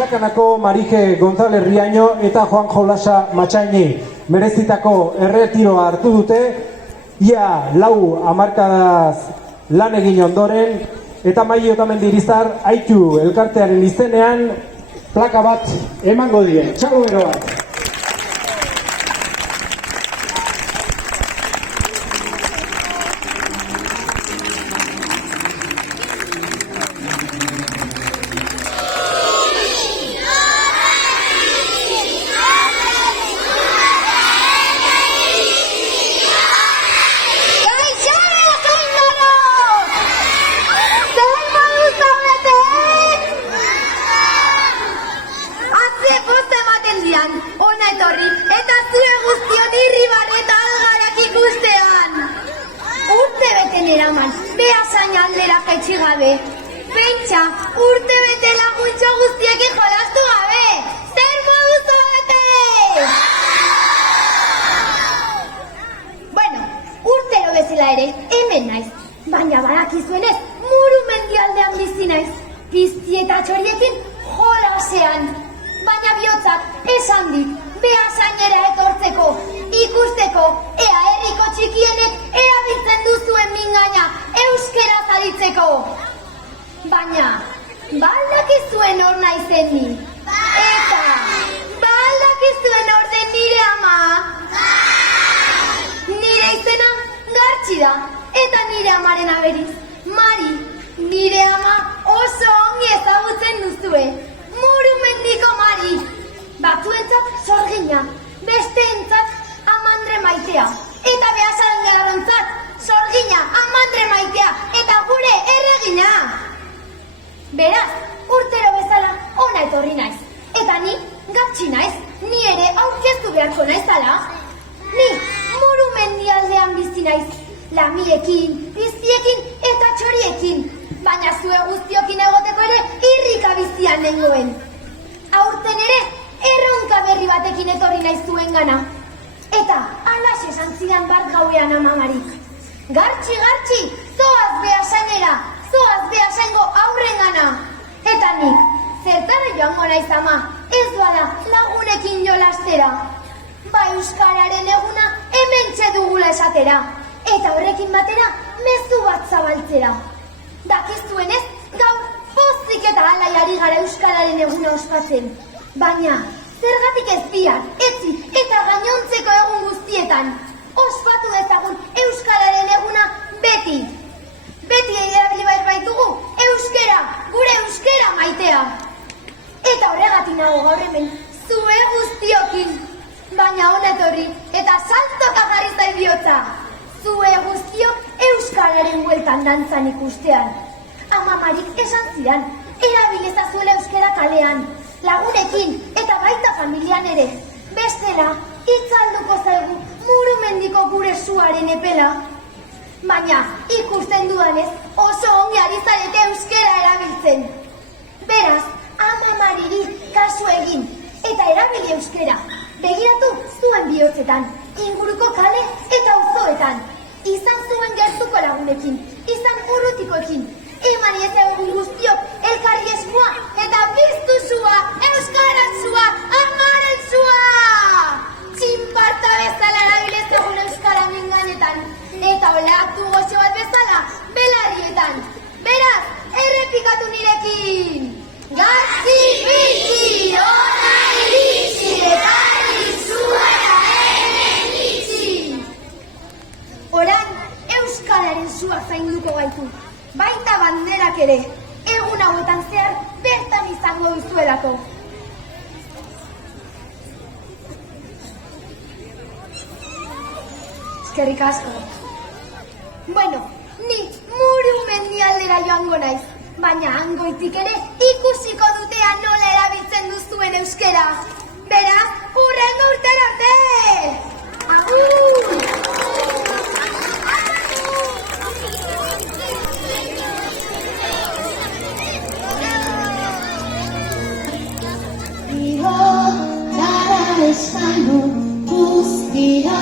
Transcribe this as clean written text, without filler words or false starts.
Pasakanako Marike González Riaño eta Juan Jolasa Matxaini merezitako erretiroa hartu dute, ia 4 hamarkadaz lan egin ondoren, eta Maio Otamendi Irizar Aitu elkartearen izenean plaka bat emango die. Txalo bero bat. Ona etorri, eta zure guztiot irribarreta algarak ikustean. Urte bete neraman, behasain aldera jaitsi gabe. Pentsa, urte bete laguntxo guztiekin jolastu gabe. Zer modu zaudete? Bueno, urtero bezala ere, hemen naiz. Baina badakizuenez, Murumendialdean bizi naiz. Pizti eta txoriekin jolasean. Baina bihotzak esan dit, behasainera etortzeko, ikusteko, ea herriko txikienek erabiltzen duzuen mingaina euskera zalitzeko. Baina, baldakizuen hor naizen ni. Eta, baldakizuen hor den nire ama. Nire izena Gartxi da, eta nire amaren aberiz, Mari. Nire ama oso ongi ezagutzen duzue. Murumendiko Mari. Batzuentzat Sorgina, besteentzat Amandre Maitea, eta behasainerarentzat Sorgina, Amandre Maitea, eta gure erregina. Beraz, urtero bezala ona etorri naiz, eta ni Gartxi naiz, ni ere aurkeztu beharko naizala. Ni Murumendialdean bizi naiz, lamiekin, piztiekin eta txoriekin, baina zue guztiokin egoteko ere irrika bizian nengoen. Aurten ere, erronka berri batekin etorri naiz zuen gana. Eta, alaxe esan zidan bat gauean amamarik. Gartxi, Gartxi, zoaz behasainera, zoaz behasaingo aurren gana. Eta nik, zertara joango naiz ama, ez doala lagunekin jolastera. Ba euskararen eguna hementxe dugula esatera. Eta horrekin batera, mezu bat zabaltzera. Dakizuenez, gaur pozik eta alai ari gara euskararen eguna ospatzen. Baina, zergatik ez bihar, etzi eta gainontzeko egun guztietan. Ospatu dezagun euskararen eguna beti. Beti erabili behar baitugu euskera, gure euskera maitea. Eta horregatik nago gaur hemen, zue guztiokin. Baina honetorri eta saltoka jarri zain bihotza. Zue guztiok euskararen bueltan dantzan ikustean. Amamarik esan zidan, erabilezazuela euskera kalean, lagunekin eta baita familian ere. Bestela, itzalduko zaigu Murumendiko gure suaren epela. Baina, ikusten dudanez, oso ongi ari zarete euskera erabiltzen. Beraz, amamariri kasu egin eta erabili euskera. Begiratu zuen bihotzetan, inguruko kale eta auzoetan. Izan zuen gertuko lagunekin, izan urrutikoekin. Emari ez egun guztiok elkarri eskua eta piztu zua, euskaran zua, amaren zua! Txinparta bezala erabilezagun euskara minganetan, eta olatu goxo bat bezala belarrietan. Beraz, errepikatu nirekin! Gartxi bizi, ona iritsi, ekarri zuera hemen itxi! Orain, euskararen zua zainduko gaitu. Baita banderak ere, egun hauetan zehar bertan izango duzuelako. Eskerrik asko. Bueno, ni Murumendialdera joango naiz, baina hangoitik ere ikusiko dutea nola erabiltzen duzuen euskera. Beraz, hurrengo urtera arte! Agur! Espano, guztia